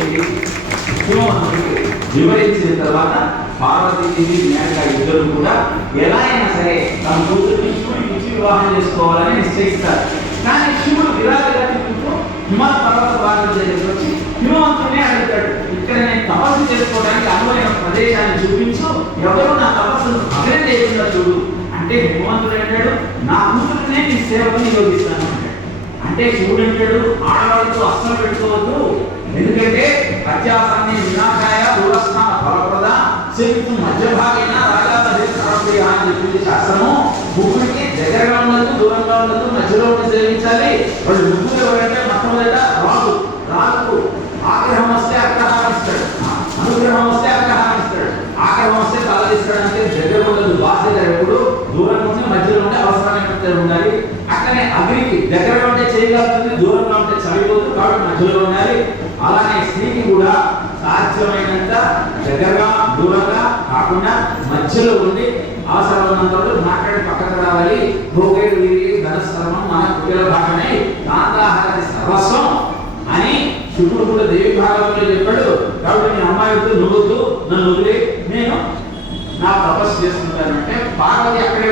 ఏంటి హిమవంతుడికి వివరించిన తర్వాత పార్వతీదేవి మేనక ఇద్దరు కూడా ఎలా అయినా సరే తన కూతుర్ని శివుడికి ఇచ్చి వివాహం చేసుకోవాలని నిశ్చయిస్తారు. కానీ శివుడు విరాళగా హిమాల పర్వత భాగం దగ్గరికి వచ్చి హిమవంతుడిని అడుగుతాడు. ఇక్కడ నేను తపస్సు చేసుకోవడానికి అనువైన ప్రదేశాన్ని చూపించు. ఎవరు నా తపస్సును అదే చేయకుండా చూడు. అంటే హిమవంతుడు అంటాడు నా కూతురునే నీ సేవకు నియోగిస్తాను అంటే శివుడు అంటాడు ఆడవాళ్ళతో అస్సలు పెట్టుకోవద్దు. ఎందుకంటే అత్యాసాన్ని వినాశాయ దూరస్థాన ఫలప్రద శక్తి మధ్య భాగైన రాజాపదే అని చెప్పింది శాస్త్రము ముగ్గురికి దగ్గరగా ఉన్నందుకు దూరంగా ఉన్నందుకు మధ్యలో ఉండి సేవించాలి వాళ్ళు ముగ్గురు ఎవరంటే మొట్టమొదట రాదు రాజు ఆగ్రహం వస్తే అగ్రహం ఇస్తాడు. అనుగ్రహం వస్తే అగ్రహం ఇస్తాడు. ఆగ్రహం వస్తే తలదిస్తాడు అంటే దగ్గర ఉండదు బాధ ఎప్పుడు దూరం ఉంటే మధ్యలో ఉంటే అవసరమైన ఉండాలి. అక్కనే అగ్నికి దగ్గరగా ఉంటే చేయగలుగుతుంది దూరంగా ఉంటే చనిపోతుంది కాబట్టి మధ్యలో ఉండాలి. అలానే స్త్రీకి కూడా సాధ్యమైనంత దగ్గరగా దూరంగా కాకుండా మధ్యలో ఉండి అవసరం ఉన్నంత వరకు మాట్లాడి పక్కకు రావాలి. భోగేడు వీరి ధనస్కర్మం మన కుటిల భాగమై కాంతాహారతి సర్వస్వం అని శుకుడు కూడా దేవి భాగంలో చెప్పాడు. కాబట్టి నీ అమ్మాయి వద్దు నన్ను వదిలే. నేను నా తపస్సు చేస్తున్నానంటే పార్వతి అక్కడే